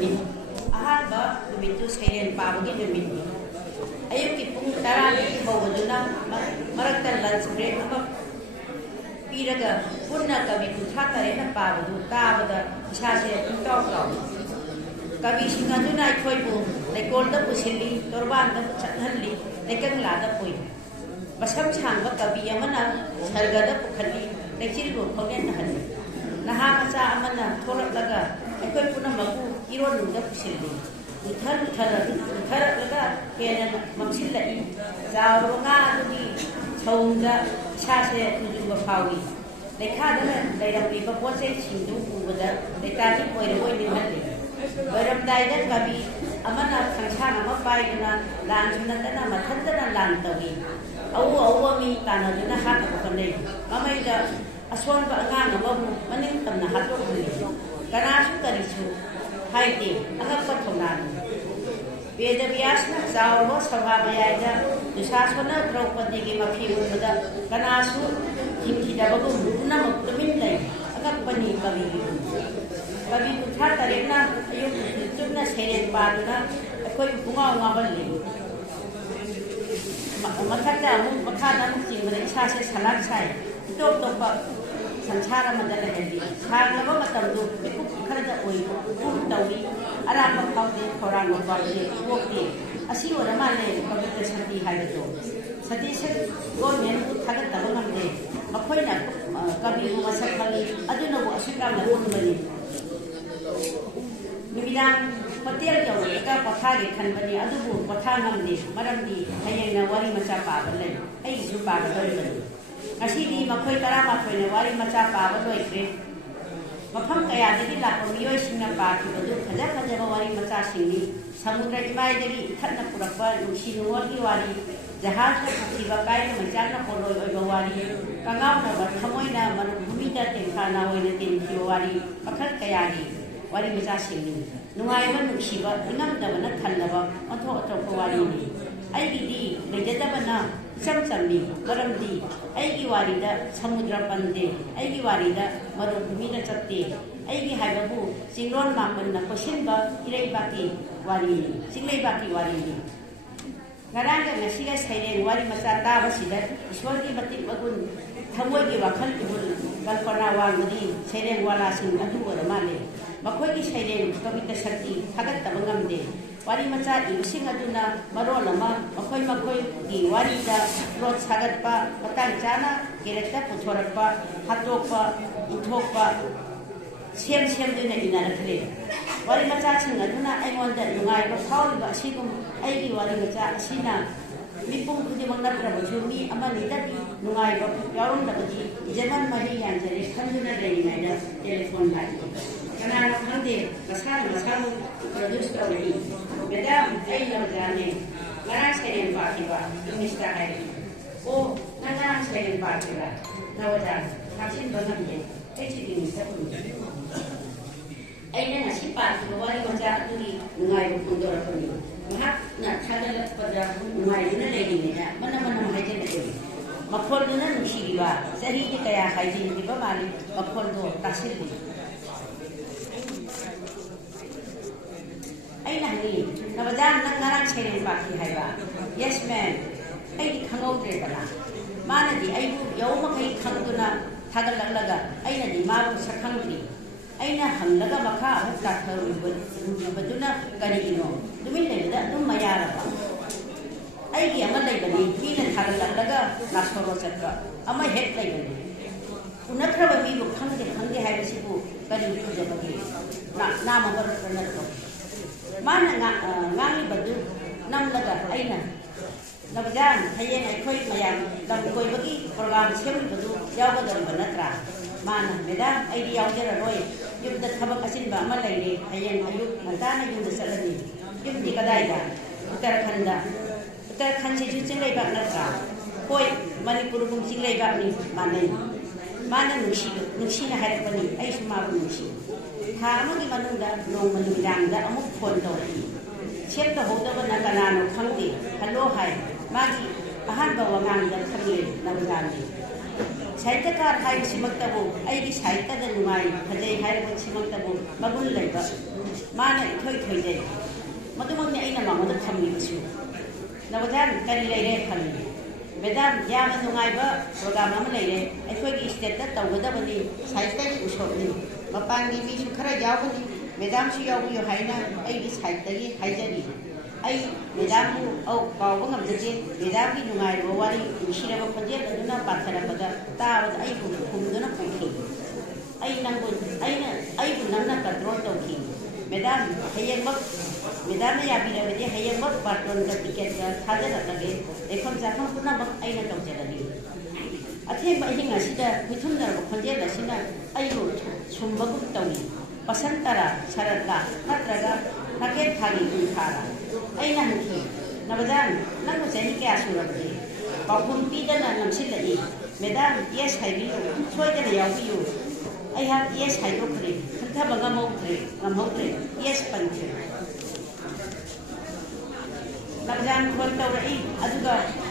ꯇꯧꯕꯅꯤ ꯑꯍꯥꯟꯕ ꯅꯨꯃꯤꯠꯇꯨ ꯁꯩꯔꯦꯡ ꯄꯥꯕꯒꯤ ꯅꯨꯃꯤꯠꯅꯤ ꯑꯌꯨꯛꯀꯤ ꯄꯨꯡ 10ꯗꯒꯤ ꯍꯧꯕꯗꯨꯅ ꯃꯔꯛꯇ ꯂꯟꯆ ꯕ꯭ꯔꯦꯛ ꯑꯃ ꯄꯤꯔꯒ ꯄꯨꯟꯅ ꯀꯕꯤ 38ꯅ ꯄꯥꯕꯗꯨ ꯇꯥꯕꯗ ꯏꯁꯥꯁꯦ ꯏꯇꯥꯎ ꯇꯥꯎꯏ ꯀꯕꯤꯁꯤꯡ ꯑꯗꯨꯅ ꯑꯩꯈꯣꯏꯕꯨ ꯂꯩꯀꯣꯜꯗ ꯄꯨꯁꯤꯜꯂꯤ ꯇꯣꯔꯕꯥꯟꯗ ꯆꯠꯍꯜꯂꯤ ꯂꯩꯀꯪꯂꯥꯗ ꯄꯨꯏ ꯃꯁꯝ ꯁꯥꯡꯕ ꯀꯕꯤ ꯑꯃꯅ ꯁꯔꯒꯗ ꯄꯨꯈꯠꯂꯤ ꯂꯩꯆꯤꯜꯕꯨ ꯐꯥꯎꯅꯍꯜꯂꯤ ꯅꯍꯥ ꯃꯆꯥ ꯑꯃꯅ ꯊꯣꯛꯂꯛꯂꯒ ꯑꯩꯈꯣꯏ ꯄꯨꯝꯅꯃꯛꯄꯨ ꯏꯔꯣꯟꯅꯨꯡꯗ ꯄꯨꯁꯤꯜꯂꯤ ꯎꯊꯔꯛꯂꯒ ꯍꯦꯟꯅ ꯃꯝꯁꯤꯜꯂꯛꯏ ꯆꯥꯎꯔꯕ ꯉꯥ ꯑꯗꯨꯒꯤ ꯁꯧꯗ ꯏꯁꯥꯁꯦ ꯇꯨꯖꯨꯡꯕ ꯐꯥꯎꯏ ꯂꯩꯈꯥꯗ ꯂꯩꯔꯝꯂꯤꯕ ꯄꯣꯠꯆꯩꯁꯤꯡꯗꯨ ꯎꯕꯗ ꯂꯩꯇꯥꯔꯤ ꯑꯣꯏꯔꯕꯣꯏ ꯅꯤꯡꯍꯜꯂꯤ ꯂꯣꯏꯔꯝꯗꯥꯏꯗ ꯀꯕꯤ ꯑꯃꯅ ꯈꯪꯁꯥꯡ ꯑꯃ ꯄꯥꯏꯗꯨꯅ ꯂꯥꯟꯁꯨ ꯅꯠꯇꯅ ꯃꯊꯟꯇꯅ ꯂꯥꯟ ꯇꯧꯏ ꯑꯎ ꯃꯤ ꯇꯥꯟꯅꯗꯨꯅ ꯍꯥꯠꯅꯕ ꯍꯣꯠꯅꯩ ꯃꯃꯩꯗ ꯑꯁꯣꯟꯕ ꯑꯉꯥꯡ ꯑꯃꯕꯨ ꯃꯅꯤꯡ ꯇꯝꯅ ꯍꯥꯠꯇꯣꯛꯍꯜꯂꯤ ꯀꯅꯥꯁꯨ ꯀꯔꯤꯁꯨ ꯍꯥꯏꯗꯦ ꯑꯉꯛꯄ ꯊꯧꯅꯥꯅꯤ ꯕꯦꯗꯕ꯭ꯌꯥꯁꯅ ꯆꯥꯎꯔꯕ ꯁꯚꯥ ꯃꯌꯥꯏꯗ ꯗꯨꯁꯥꯁꯣꯅ ꯗ꯭ꯔꯧꯄꯗꯤꯒꯤ ꯃꯐꯤ ꯎꯕꯗ ꯀꯅꯥꯁꯨ ꯊꯤꯡꯈꯤꯗꯕꯒꯨꯝ ꯄꯨꯝꯅꯃꯛ ꯇꯨꯃꯤꯟ ꯂꯩ ꯑꯉꯛꯄꯅꯤ ꯀꯕꯤ 38ꯅ ꯑꯌꯨꯛ ꯆꯨꯞꯅ ꯁꯩꯔꯦꯡ ꯄꯥꯗꯨꯅ ꯑꯩꯈꯣꯏꯕꯨ ꯄꯨꯡꯉꯥꯎ ꯉꯥꯎꯍꯜꯂꯤ ꯃꯊꯛꯇ ꯑꯃꯨꯛ ꯃꯈꯥꯗ ꯑꯃꯨꯛ ꯆꯤꯡꯕꯗ ꯏꯁꯥꯁꯦ ꯁꯂꯥꯛ ꯁꯥꯏ ꯇꯣꯞ ꯇꯣꯞꯄ ꯁꯪꯁꯥꯔ ꯑꯃꯗ ꯂꯩꯍꯜꯂꯤ ꯁꯥꯡꯂꯕ ꯃꯇꯝꯗꯨ ꯃꯤꯀꯨꯞ ꯈꯔꯗ ꯑꯣꯏꯒꯨꯝ ꯇꯧꯏ ꯑꯔꯥꯟꯕ ꯐꯥꯎꯗꯦ ꯈꯧꯔꯥꯡꯕ ꯐꯥꯎꯗꯦ ꯄꯣꯛꯇꯦ ꯑꯁꯤ ꯑꯣꯏꯔ ꯃꯥꯜꯂꯦ ꯄꯕꯤꯇ꯭ꯔ ꯁꯇꯤ ꯍꯥꯏꯕꯗꯣ ꯁꯇꯤꯁꯦ ꯒꯣꯔꯃꯦꯟꯕꯨ ꯊꯥꯒꯠꯇꯕ ꯉꯝꯗꯦ ꯃꯈꯣꯏꯅ ꯀꯕꯤꯕꯨ ꯃꯁꯛ ꯈꯪꯏ ꯑꯗꯨꯅꯕꯨ ꯑꯁꯨꯛ ꯌꯥꯝꯅ ꯄꯨꯟꯕꯅꯤ ꯅꯨꯃꯤꯗꯥꯡ ꯍꯣꯇꯦꯜ ꯌꯧꯔꯒ ꯄꯣꯊꯥꯒꯦ ꯈꯟꯕꯅꯤ ꯑꯗꯨꯕꯨ ꯄꯣꯊꯥ ꯉꯝꯗꯦ ꯃꯔꯝꯗꯤ ꯍꯌꯦꯡꯅ ꯋꯥꯔꯤ ꯃꯆꯥ ꯄꯥꯕ ꯂꯩ ꯑꯩꯒꯤꯁꯨ ꯄꯥꯒꯗꯧꯔꯤꯕꯅꯤ ꯉꯁꯤꯗꯤ ꯃꯈꯣꯏ 12ꯅ ꯋꯥꯔꯤ ꯃꯆꯥ ꯄꯥꯕ ꯂꯣꯏꯈ꯭ꯔꯦ ꯃꯐꯝ ꯀꯌꯥꯗꯒꯤ ꯂꯥꯛꯄ ꯃꯤꯑꯣꯏꯁꯤꯡꯅ ꯄꯥꯈꯤꯕꯗꯨ ꯐꯖꯕ ꯋꯥꯔꯤ ꯃꯆꯥꯁꯤꯡꯅꯤ ꯁꯃꯨꯗ꯭ꯔ ꯏꯃꯥꯏꯗꯒꯤ ꯏꯊꯠꯅ ꯄꯨꯔꯛꯄ ꯅꯨꯡꯁꯤ ꯅꯨꯡꯉꯣꯜꯒꯤ ꯋꯥꯔꯤ ꯖꯍꯥꯖꯅ ꯄꯨꯈꯤꯕ ꯀꯥꯏꯅ ꯃꯩꯆꯥꯛꯅ ꯄꯣꯠꯂꯣꯏ ꯑꯣꯏꯕ ꯋꯥꯔꯤ ꯀꯉꯥꯎꯅꯕ ꯊꯃꯣꯏꯅ ꯃꯔꯨꯚꯨꯃꯤꯗ ꯇꯦꯟꯊꯥꯅ ꯑꯣꯏꯅ ꯇꯤꯟꯈꯤꯕ ꯋꯥꯔꯤ ꯃꯈꯜ ꯀꯌꯥꯒꯤ ꯋꯥꯔꯤ ꯃꯆꯥꯁꯤꯡꯅꯤ ꯅꯨꯡꯉꯥꯏꯕ ꯅꯨꯡꯁꯤꯕ ꯏꯉꯝꯗꯕꯅ ꯊꯜꯂꯕ ꯑꯣꯟꯊꯣꯛ ꯑꯇꯣꯞꯄ ꯋꯥꯔꯤꯅꯤ ꯑꯩꯒꯤꯗꯤ ꯂꯩꯖꯗꯕꯅ ꯏꯆꯝ ꯆꯝꯃꯤ ꯃꯔꯝꯗꯤ ꯑꯩꯒꯤ ꯋꯥꯔꯤꯗ ꯁꯃꯨꯗ꯭ꯔ ꯄꯟꯗꯦ ꯑꯩꯒꯤ ꯋꯥꯔꯤꯗ ꯃꯔꯨꯚꯨꯃꯤꯗ ꯆꯠꯇꯦ ꯑꯩꯒꯤ ꯍꯥꯏꯕꯕꯨ ꯆꯤꯡꯂꯣꯟ ꯃꯥꯄꯟꯅ ꯀꯣꯏꯁꯤꯟꯕ ꯏꯔꯩꯕꯥꯛꯀꯤ ꯋꯥꯔꯤꯅꯤ ꯆꯤꯡꯂꯩꯕꯥꯛꯀꯤ ꯋꯥꯔꯤꯅꯤ ꯉꯔꯥꯡꯒ ꯉꯁꯤꯒ ꯁꯩꯔꯦꯡ ꯋꯥꯔꯤ ꯃꯆꯥ ꯇꯥꯕꯁꯤꯗ ꯏꯁꯣꯔꯒꯤ ꯃꯇꯤꯛ ꯃꯒꯨꯟ ꯊꯃꯣꯏꯒꯤ ꯋꯥꯈꯜ ꯏꯍꯨꯜ ꯀꯜꯄꯅꯥ ꯋꯥꯡꯕꯗꯤ ꯁꯩꯔꯦꯡ ꯋꯥꯂꯥꯁꯤꯡ ꯑꯗꯨ ꯑꯣꯏꯔ ꯃꯥꯜꯂꯦ ꯃꯈꯣꯏꯒꯤ ꯁꯩꯔꯦꯡ ꯀꯕꯤꯇ ꯁꯛꯇꯤ ꯊꯥꯒꯠꯇꯕ ꯉꯝꯗꯦ ꯋꯥꯔꯤ ꯃꯆꯥ ꯏꯕꯁꯤꯡ ꯑꯗꯨꯅ ꯃꯔꯣꯜ ꯑꯃ ꯃꯈꯣꯏꯒꯤ ꯋꯥꯔꯤꯗ ꯄ꯭ꯂꯣꯠ ꯁꯥꯒꯠꯄ ꯃꯇꯥꯡ ꯆꯥꯅ ꯀꯦꯔꯦꯛꯇꯔ ꯄꯨꯊꯣꯔꯛꯄ ꯍꯥꯠꯇꯣꯛꯄ ꯏꯟꯊꯣꯛꯄ ꯁꯦꯝꯗꯨꯅ ꯏꯅꯔꯛꯈ꯭ꯔꯦ ꯋꯥꯔꯤ ꯃꯆꯥꯁꯤꯡ ꯑꯗꯨꯅ ꯑꯩꯉꯣꯟꯗ ꯅꯨꯡꯉꯥꯏꯕ ꯐꯥꯎꯔꯤꯕ ꯑꯁꯤꯒꯨꯝ ꯑꯩꯒꯤ ꯋꯥꯔꯤ ꯃꯆꯥ ꯑꯁꯤꯅ ꯃꯤꯄꯨꯝ ꯈꯨꯗꯤꯡꯃꯛ ꯅꯠꯇ꯭ꯔꯕꯁꯨ ꯃꯤ ꯑꯃꯅꯤꯗꯗꯤ ꯅꯨꯡꯉꯥꯏꯕ ꯌꯥꯎꯔꯝꯗꯕꯗꯤ ꯖꯃꯟ ꯃꯍꯩ ꯌꯥꯟꯖꯔꯦ ꯈꯟꯗꯨꯅ ꯂꯩꯔꯤꯉꯩꯗ ꯇꯦꯂꯤꯐꯣꯟ ꯂꯥꯛꯏ ꯀꯅꯥꯅꯣ ꯈꯪꯗꯦ ꯃꯁꯥꯅ ꯃꯁꯥꯕꯨ ꯏꯟꯇ꯭ꯔꯣꯗ꯭ꯌꯨꯁ ꯇꯧꯔꯛꯏ ꯃꯦꯗꯥꯝ ꯑꯩ ꯅꯕꯖꯥꯅꯦ ꯉꯔꯥꯡ ꯁꯩꯔꯦꯡ ꯄꯥꯈꯤꯕ ꯏꯪꯂꯤꯁꯇ ꯍꯥꯏꯔꯛꯏ ꯑꯣ ꯅꯪ ꯉꯔꯥꯡ ꯁꯩꯔꯦꯡ ꯄꯥꯈꯤꯕ ꯅꯕꯖꯥ ꯊꯥꯛꯆꯤꯟꯕ ꯉꯝꯗꯦ ꯑꯩꯁꯤ ꯏꯪꯂꯤꯁꯇ ꯈꯨꯝꯃꯤ ꯑꯩꯅ ꯉꯁꯤ ꯄꯥꯈꯤꯕ ꯋꯥꯔꯤ ꯃꯆꯥ ꯑꯗꯨꯒꯤ ꯅꯨꯡꯉꯥꯏꯕ ꯐꯣꯡꯗꯣꯔꯛꯄꯅꯤ ꯉꯍꯥꯛꯅ ꯊꯥꯒꯠꯂꯛꯄꯗ ꯅꯨꯡꯉꯥꯏꯗꯨꯅ ꯂꯩꯔꯤꯉꯩꯗ ꯃꯅꯝ ꯍꯥꯏꯖꯤꯜꯂꯛꯏ ꯃꯈꯣꯜꯗꯨꯅ ꯅꯨꯡꯁꯤꯔꯤꯕ ꯆꯍꯤꯗꯤ ꯀꯌꯥ ꯍꯥꯏꯖꯤꯟꯈꯤꯕ ꯃꯥꯜꯂꯤ ꯃꯈꯣꯜꯗꯣ ꯇꯥꯁꯤꯜꯂꯤ ꯑꯩꯅ ꯍꯪꯉꯤ ꯅꯕꯖꯥꯟ ꯅꯪ ꯉꯔꯥꯡ ꯁꯩꯔꯦꯡ ꯄꯥꯈꯤ ꯍꯥꯏꯕ ꯌꯦꯁ ꯃꯦꯟ ꯑꯩꯗꯤ ꯈꯪꯍꯧꯗ꯭ꯔꯦꯗꯅ ꯃꯥꯅꯗꯤ ꯑꯩꯕꯨ ꯌꯧꯃꯈꯩ ꯈꯪꯗꯨꯅ ꯊꯥꯒꯠꯂꯛꯂꯒ ꯑꯩꯅꯗꯤ ꯃꯥꯕꯨ ꯁꯛꯈꯪꯗ꯭ꯔꯤ ꯑꯩꯅ ꯍꯪꯂꯒ ꯃꯈꯥ ꯑꯃꯨꯛ ꯇꯥꯊꯔꯨꯕꯗꯨꯅ ꯀꯔꯤꯒꯤꯅꯣ ꯇꯨꯃꯤꯟ ꯂꯩꯕꯗ ꯑꯗꯨꯝ ꯃꯌꯥꯔꯕ ꯑꯩꯒꯤ ꯑꯃ ꯂꯩꯕꯅꯤ ꯃꯤꯅ ꯊꯥꯒꯠꯂꯛꯂꯒ ꯅꯥꯁꯣꯔꯣ ꯆꯠꯄ ꯑꯃ ꯍꯦꯛ ꯂꯩꯕꯅꯤ ꯎꯅꯈ꯭ꯔꯕ ꯃꯤꯕꯨ ꯈꯪꯗꯦ ꯍꯥꯏꯕꯁꯤꯕꯨ ꯀꯔꯤ ꯐꯖꯕꯒꯦ ꯅꯥꯃ ꯃꯔꯛꯇ ꯅꯠꯇ꯭ꯔꯣ ꯃꯥꯅ ꯉꯥꯡꯂꯤꯕꯗꯨ ꯅꯝꯂꯒ ꯑꯩꯅ ꯅꯕꯖꯥꯟ ꯍꯌꯦꯡ ꯑꯩꯈꯣꯏ ꯃꯌꯥꯝ ꯂꯝ ꯀꯣꯏꯕꯒꯤ ꯄ꯭ꯔꯣꯒ꯭ꯔꯥꯝ ꯁꯦꯝꯂꯤꯕꯗꯨ ꯌꯥꯎꯒꯗꯧꯔꯤꯕ ꯅꯠꯇ꯭ꯔꯥ ꯃꯥꯅ ꯃꯦꯗꯥꯝ ꯑꯩꯗꯤ ꯌꯥꯎꯖꯔꯔꯣꯏ ꯌꯨꯝꯗ ꯊꯕꯛ ꯑꯆꯤꯟꯕ ꯑꯃ ꯂꯩꯔꯦ ꯍꯌꯦꯡ ꯑꯌꯨꯛ ꯉꯟꯇꯥꯅ ꯌꯨꯝꯗ ꯆꯠꯂꯅꯤ ꯌꯨꯝꯗꯤ ꯀꯗꯥꯏꯗ ꯎꯠꯇꯔꯈꯟꯗꯁꯤꯁꯨ ꯆꯤꯡꯂꯩꯕꯥꯛ ꯅꯠꯇ꯭ꯔꯥ ꯍꯣꯏ ꯃꯅꯤꯄꯨꯔꯒꯨꯝ ꯆꯤꯡꯂꯩꯕꯥꯛꯅꯤ ꯃꯥꯟꯅꯩ ꯃꯥꯅ ꯅꯨꯡꯁꯤꯅ ꯍꯥꯏꯔꯛꯄꯅꯤ ꯑꯩꯁꯨ ꯃꯥꯕꯨ ꯅꯨꯡꯁꯤ ꯊꯥ ꯑꯃꯒꯤ ꯃꯅꯨꯡꯗ ꯅꯣꯡꯃ ꯅꯨꯃꯤꯗꯥꯡꯗ ꯑꯃꯨꯛ ꯐꯣꯟ ꯇꯧꯔꯛꯏ ꯁꯦꯞ ꯇꯧꯍꯧꯗꯕꯅ ꯀꯅꯥꯅꯣ ꯈꯪꯗꯦ ꯍꯜꯂꯣ ꯍꯥꯏ ꯃꯥꯒꯤ ꯑꯍꯥꯟꯕ ꯋꯥꯉꯥꯡꯗ ꯈꯪꯂꯦ ꯅꯕꯖꯥꯟꯅꯤ ꯁꯥꯍꯤꯇ꯭ꯌꯀꯥꯔ ꯍꯥꯏꯕꯁꯤꯃꯛꯇꯕꯨ ꯑꯩꯒꯤ ꯁꯥꯍꯤꯇ꯭ꯌꯗ ꯅꯨꯡꯉꯥꯏ ꯐꯖꯩ ꯍꯥꯏꯔꯕꯁꯤꯃꯛꯇꯕꯨ ꯃꯒꯨꯟ ꯂꯩꯕ ꯃꯥꯅ ꯏꯊꯣꯏ ꯊꯣꯏꯖꯩ ꯃꯗꯨꯃꯛꯅꯤ ꯑꯩꯅ ꯃꯉꯣꯟꯗ ꯊꯝꯂꯤꯕꯁꯨ ꯅꯕꯣꯗꯤꯌꯥꯟ ꯀꯔꯤ ꯂꯩꯔꯦ ꯈꯜꯂꯤ ꯃꯦꯗꯥꯝ ꯌꯥꯝꯅ ꯅꯨꯡꯉꯥꯏꯕ ꯄ꯭ꯔꯣꯒ꯭ꯔꯥꯝ ꯑꯃ ꯂꯩꯔꯦ ꯑꯩꯈꯣꯏꯒꯤ ꯁ꯭ꯇꯦꯠꯇ ꯇꯧꯒꯗꯕꯅꯤ ꯁꯥꯍꯤꯇ꯭ꯌꯒꯤ ꯎꯁꯣꯞꯅꯤ ꯃꯄꯥꯟꯒꯤ ꯃꯤꯁꯨ ꯈꯔ ꯌꯥꯎꯒꯅꯤ ꯃꯦꯗꯥꯝꯁꯨ ꯌꯥꯎꯕꯤꯌꯨ ꯍꯥꯏꯅ ꯑꯩꯒꯤ ꯁꯥꯏꯠꯇꯒꯤ ꯍꯥꯏꯖꯔꯤ ꯑꯩ ꯃꯦꯗꯥꯝꯕꯨ ꯀꯥꯎꯕ ꯉꯝꯖꯗꯦ ꯃꯦꯗꯥꯝꯒꯤ ꯅꯨꯡꯉꯥꯏꯔꯕ ꯋꯥꯔꯤ ꯅꯨꯡꯁꯤꯔꯕ ꯈꯣꯟꯖꯦꯜ ꯑꯗꯨꯅ ꯄꯥꯊꯔꯛꯄꯗ ꯇꯥꯕꯗ ꯑꯩꯕꯨ ꯍꯨꯝꯗꯨꯅ ꯄꯨꯈꯤ ꯑꯩꯕꯨ ꯅꯪꯅ ꯀꯟꯇ꯭ꯔꯣꯜ ꯇꯧꯈꯤ ꯃꯦꯗꯥꯝ ꯍꯌꯦꯡꯃꯛ ꯃꯦꯗꯥꯝꯅ ꯌꯥꯕꯤꯔꯕꯗꯤ ꯍꯌꯦꯡꯃꯛ ꯕꯥꯔꯇꯣꯟꯒ ꯇꯤꯀꯦꯠꯀ ꯊꯥꯖꯔꯛꯂꯒꯦ ꯂꯩꯐꯝ ꯆꯥꯐꯝ ꯄꯨꯝꯅꯃꯛ ꯑꯩꯅ ꯇꯧꯖꯔꯒꯦ ꯑꯊꯦꯡꯕ ꯑꯍꯤꯡ ꯑꯁꯤꯗ ꯈꯨꯏꯊꯨꯝꯅꯔꯕ ꯈꯣꯟꯖꯦꯜ ꯑꯁꯤꯅ ꯑꯩꯕꯨ ꯁꯨꯝꯕꯒꯨꯝ ꯇꯧꯏ ꯕꯁꯟꯇꯔꯥ ꯁꯔꯠꯂꯥ ꯅꯠꯇ꯭ꯔꯒ ꯅꯥꯀꯦꯟ ꯊꯥꯒꯤ ꯎꯟꯈꯥꯔꯥ ꯑꯩꯅ ꯍꯪꯈꯤ ꯅꯕꯣꯗꯤꯌꯥꯟ ꯅꯪꯕꯨ ꯆꯍꯤ ꯀꯌꯥ ꯁꯨꯔꯕꯒꯦ ꯄꯥꯎꯈꯨꯝ ꯄꯤꯗꯅ ꯅꯝꯁꯤꯜꯂꯛꯏ ꯃꯦꯗꯥꯝ ꯌꯦꯁ ꯍꯥꯏꯕꯤꯌꯨ ꯁꯣꯏꯗꯅ ꯌꯥꯎꯕꯤꯌꯨ ꯑꯩꯍꯥꯛ ꯌꯦꯁ ꯍꯥꯏꯗꯣꯛꯈ꯭ꯔꯦ ꯈꯟꯊꯕ ꯉꯝꯍꯧꯗ꯭ꯔꯦ ꯌꯦꯁ ꯄꯟꯈ꯭ꯔꯦ ꯅꯕꯣꯗꯤꯌꯥꯟ ꯐꯣꯟ ꯇꯧꯔꯛꯏ ꯑꯗꯨꯒ